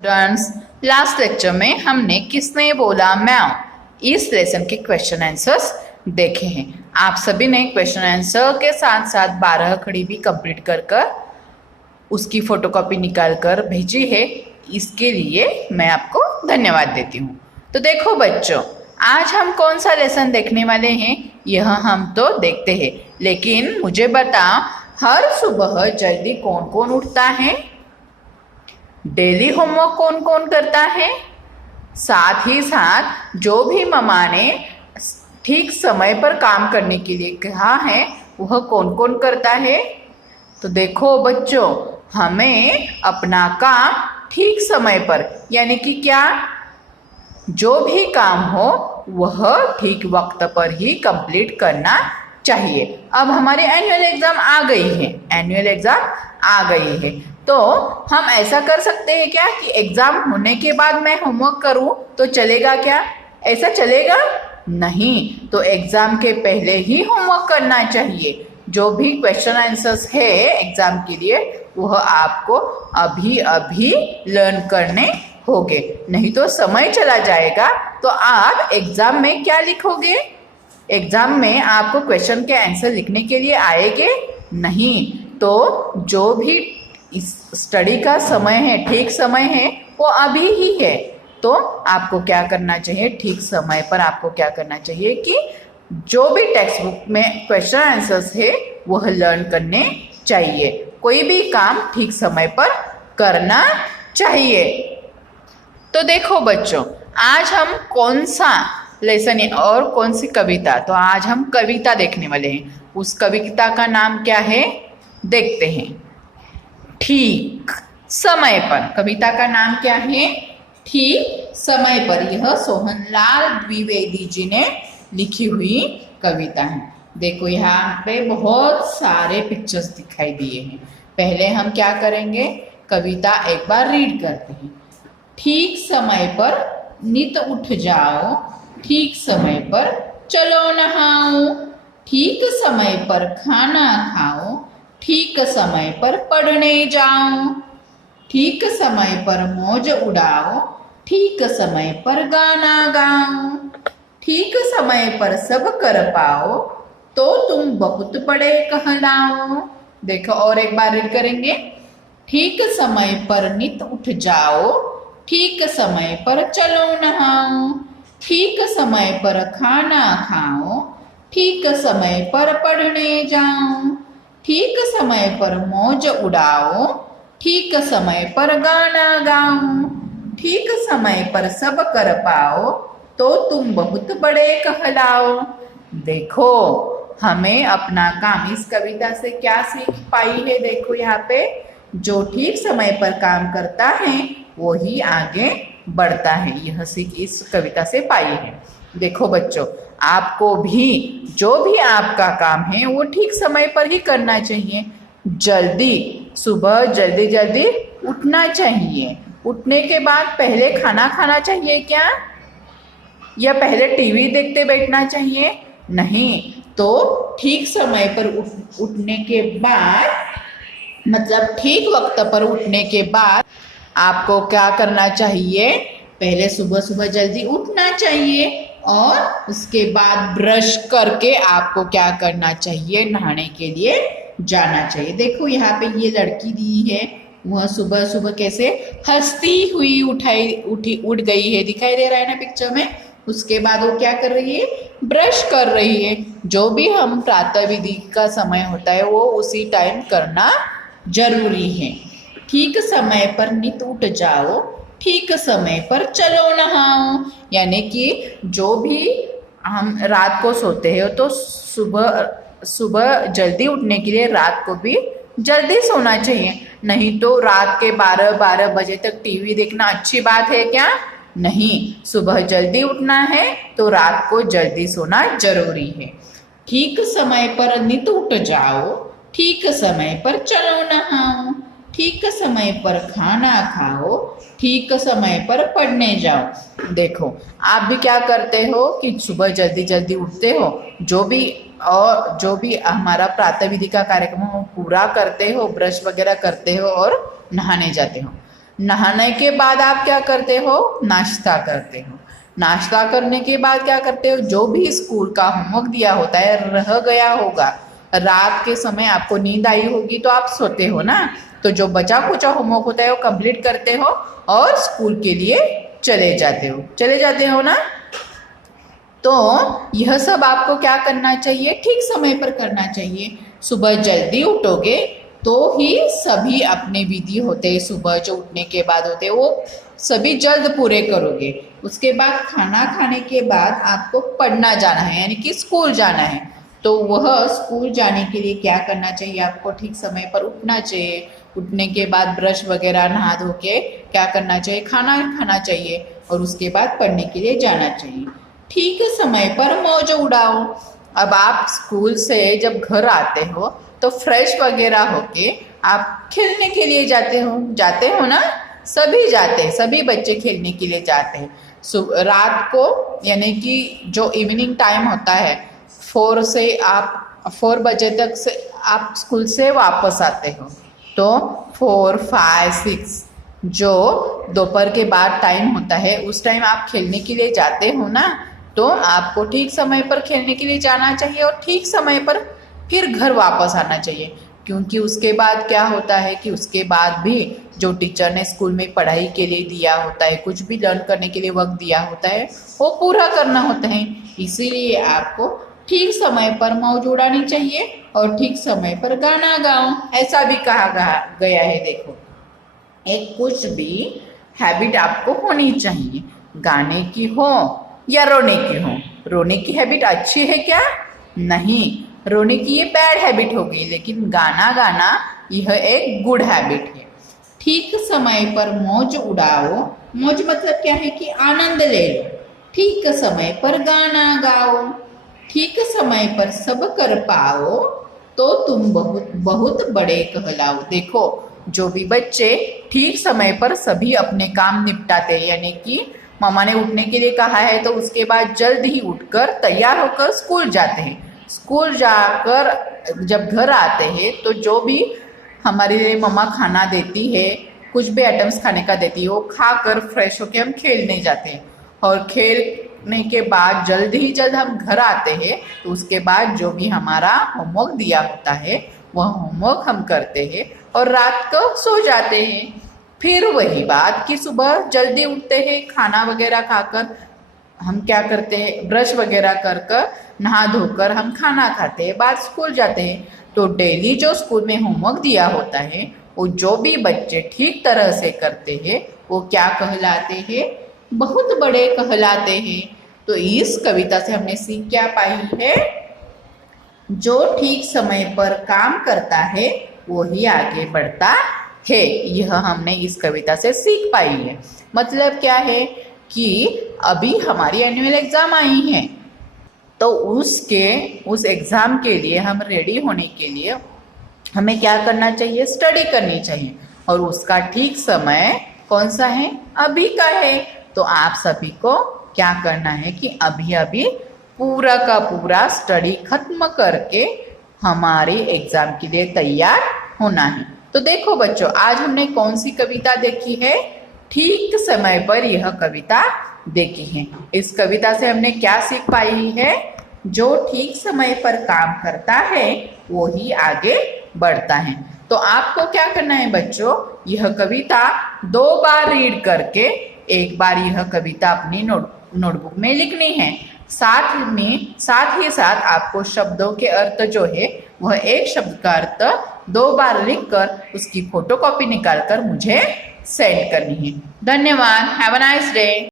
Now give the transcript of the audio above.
Students, last lecture में हमने किसने बोला म्याऊं इस लेसन के क्वेश्चन आंसर्स देखे हैं। आप सभी ने क्वेश्चन आंसर के साथ साथ 12 खड़ी भी कंप्लीट कर उसकी फोटोकॉपी निकाल कर भेजी है। इसके लिए मैं आपको धन्यवाद देती हूँ। तो देखो बच्चों, आज हम कौन सा लेसन देखने वाले हैं यह हम तो देखते हैं, लेकिन मुझे बताओ हर सुबह जल्दी कौन कौन उठता है, डेली होमवर्क कौन कौन करता है, साथ ही साथ जो भी मम्मा ने ठीक समय पर काम करने के लिए कहा है वह कौन कौन करता है। तो देखो बच्चों, हमें अपना काम ठीक समय पर यानी कि क्या, जो भी काम हो वह ठीक वक्त पर ही कंप्लीट करना चाहिए। अब हमारे एनुअल एग्जाम आ गई है, एनुअल एग्जाम आ गई है, तो हम ऐसा कर सकते हैं क्या कि एग्जाम होने के बाद मैं होमवर्क करूं तो चलेगा क्या? ऐसा चलेगा नहीं। तो एग्जाम के पहले ही होमवर्क करना चाहिए। जो भी क्वेश्चन आंसर्स है एग्जाम के लिए वह आपको अभी अभी लर्न करने होंगे, नहीं तो समय चला जाएगा तो आप एग्जाम में क्या लिखोगे? एग्जाम में आपको क्वेश्चन के आंसर लिखने के लिए आएंगे नहीं। तो जो भी इस स्टडी का समय है, ठीक समय है, वो अभी ही है। तो आपको क्या करना चाहिए, ठीक समय पर आपको क्या करना चाहिए कि जो भी टेक्स्ट बुक में क्वेश्चन आंसर्स है वह लर्न करने चाहिए। कोई भी काम ठीक समय पर करना चाहिए। तो देखो बच्चों, आज हम कौन सा लेसन है और कौन सी कविता, तो आज हम कविता देखने वाले हैं। उस कविता का नाम क्या है देखते हैं। ठीक समय पर, कविता का नाम क्या है? ठीक समय पर। यह सोहनलाल द्विवेदी जी ने लिखी हुई कविता है। देखो यहाँ पे बहुत सारे पिक्चर्स दिखाई दिए हैं। पहले हम क्या करेंगे, कविता एक बार रीड करते हैं। ठीक समय पर नित उठ जाओ, ठीक समय पर चलो नहाओ, ठीक समय पर खाना खाओ, ठीक समय पर पढ़ने जाओ, ठीक समय पर मौज उड़ाओ, ठीक समय पर गाना गाओ, ठीक समय पर सब कर पाओ तो तुम बहुत बड़े कहलाओ। देखो और एक बार रीड करेंगे। ठीक समय पर नित उठ जाओ, ठीक समय पर चलो नहाओ, ठीक समय पर खाना खाओ, ठीक समय पर पढ़ने जाओ, ठीक समय पर मौज उड़ाओ, ठीक समय पर गाना गाओ, ठीक समय पर सब कर पाओ तो तुम बहुत बड़े कहलाओ। देखो हमें अपना काम इस कविता से क्या सीख पाई है। देखो यहाँ पे, जो ठीक समय पर काम करता है वो ही आगे बढ़ता है। यह सीख इस कविता से पाई है। देखो बच्चों, आपको भी जो भी आपका काम है वो ठीक समय पर ही करना चाहिए। जल्दी सुबह जल्दी जल्दी उठना चाहिए। उठने के बाद पहले खाना खाना चाहिए क्या, या पहले टीवी देखते बैठना चाहिए? नहीं। तो ठीक समय पर उठने के बाद, मतलब ठीक वक्त पर उठने के बाद आपको क्या करना चाहिए, पहले सुबह सुबह जल्दी उठना चाहिए और उसके बाद ब्रश करके आपको क्या करना चाहिए, नहाने के लिए जाना चाहिए। देखो यहाँ पे ये लड़की दी है, वह सुबह सुबह कैसे हंसती हुई उठ गई है, दिखाई दे रहा है ना पिक्चर में। उसके बाद वो क्या कर रही है, ब्रश कर रही है। जो भी हम प्रातः विधि का समय होता है वो उसी टाइम करना जरूरी है। ठीक समय पर नित उठ जाओ, ठीक समय पर चलो नहाओ, यानी कि जो भी हम रात को सोते हैं तो सुबह जल्दी उठने के लिए रात को भी जल्दी सोना चाहिए। नहीं तो रात के 12 बजे तक टीवी देखना अच्छी बात है क्या? नहीं। सुबह जल्दी उठना है तो रात को जल्दी सोना जरूरी है। ठीक समय पर नित उठ जाओ, ठीक समय पर चलो नहाओ, ठीक समय पर खाना खाओ, ठीक समय पर पढ़ने जाओ। देखो आप भी क्या करते हो कि सुबह जल्दी जल्दी उठते हो, जो भी हमारा प्रातः विधि का कार्यक्रम हो पूरा करते हो, ब्रश वगैरह करते हो और नहाने जाते हो। नहाने के बाद आप क्या करते हो? नाश्ता करते हो। नाश्ता करने के बाद क्या करते हो? जो भी स्कूल का होमवर्क दिया होता है, रह गया होगा, रात के समय आपको नींद आई होगी तो आप सोते हो ना, तो जो बचा कुचा होमवर्क होता है वो कंप्लीट करते हो और स्कूल के लिए चले जाते हो ना। तो यह सब आपको क्या करना चाहिए? ठीक समय पर करना चाहिए। सुबह जल्दी उठोगे तो ही सभी अपने विधि होते हैं सुबह जो उठने के बाद होते हैं वो सभी जल्द पूरे करोगे। उसके बाद खाना खाने के बाद आपको पढ़ना जाना है, यानी कि स्कूल जाना है। तो वह स्कूल जाने के लिए क्या करना चाहिए? आपको ठीक समय पर उठना चाहिए। उठने के बाद ब्रश वगैरह नहा धो के क्या करना चाहिए? खाना खाना चाहिए और उसके बाद पढ़ने के लिए जाना चाहिए। ठीक समय पर मौज उड़ाओ। अब आप स्कूल से जब घर आते हो तो फ्रेश वगैरह होके आप खेलने के लिए जाते हो ना। सभी जाते हैं, सभी बच्चे खेलने के लिए जाते हैं। रात को यानी कि जो इवनिंग टाइम होता है 4 बजे तक से आप स्कूल से वापस आते हो। तो 4, 5, 6 जो दोपहर के बाद टाइम होता है उस टाइम आप खेलने के लिए जाते हो ना। तो आपको ठीक समय पर खेलने के लिए जाना चाहिए और ठीक समय पर फिर घर वापस आना चाहिए, क्योंकि उसके बाद क्या होता है कि उसके बाद भी जो टीचर ने स्कूल में पढ़ाई के लिए दिया होता है, कुछ भी लर्न करने के लिए वक्त दिया होता है, वो पूरा करना होता है। इसीलिए आपको ठीक समय पर मौज उड़ानी चाहिए और ठीक समय पर गाना गाओ, ऐसा भी कहा गया है। देखो, एक कुछ भी हैबिट आपको होनी चाहिए, गाने की हो या रोने की हो। रोने की हैबिट अच्छी है क्या? नहीं, रोने की ये बैड हैबिट हो गई, लेकिन गाना गाना यह एक गुड हैबिट है। ठीक समय पर मौज उड़ाओ। मौज मतलब क्या है कि आनंद ले लो। ठीक समय पर गाना गाओ, ठीक समय पर सब कर पाओ तो तुम बहुत बहुत बड़े कहलाओ। देखो, जो भी बच्चे ठीक समय पर सभी अपने काम निपटाते हैं, यानी कि मामा ने उठने के लिए कहा है तो उसके बाद जल्द ही उठकर तैयार होकर स्कूल जाते हैं। स्कूल जाकर जब घर आते हैं तो जो भी हमारे लिए मम्मा खाना देती है, कुछ भी आइटम्स खाने का देती है, वो खाकर फ्रेश होकर हम खेलने जाते हैं। और खेलने के बाद जल्द हम घर आते हैं तो उसके बाद जो भी हमारा होमवर्क दिया होता है वह होमवर्क हम करते हैं और रात को सो जाते हैं। फिर वही बात कि सुबह जल्दी उठते हैं, खाना वगैरह खाकर हम क्या करते हैं, ब्रश वगैरह कर नहा धोकर हम खाना खाते हैं, बाद स्कूल जाते हैं। तो डेली जो स्कूल में होमवर्क दिया होता है वो जो भी बच्चे ठीक तरह से करते हैं वो क्या कहलाते हैं? बहुत बड़े कहलाते हैं। तो इस कविता से हमने सीख क्या पाई है? जो ठीक समय पर काम करता है वो ही आगे बढ़ता है। यह हमने इस कविता से सीख पाई है। मतलब क्या है कि अभी हमारी एनुअल एग्जाम आई है तो उस एग्जाम के लिए हम रेडी होने के लिए हमें क्या करना चाहिए? स्टडी करनी चाहिए। और उसका ठीक समय कौन सा है? अभी का है। तो आप सभी को क्या करना है कि अभी अभी पूरा का पूरा स्टडी खत्म करके हमारे एग्जाम के लिए तैयार होना है। तो देखो बच्चों, आज हमने कौन सी कविता देखी है? ठीक समय पर यह कविता देखी है। इस कविता से हमने क्या सीख पाई है? जो ठीक समय पर काम करता है वो ही आगे बढ़ता है। तो आपको क्या करना है बच्चों? यह कविता 2 बार रीड करके एक बार यह कविता अपनी नोटबुक में लिखनी है। साथ ही साथ आपको शब्दों के अर्थ जो है वह एक शब्द का अर्थ 2 बार लिखकर उसकी फोटोकॉपी निकालकर मुझे सेंड करनी है। धन्यवाद। Have a nice day.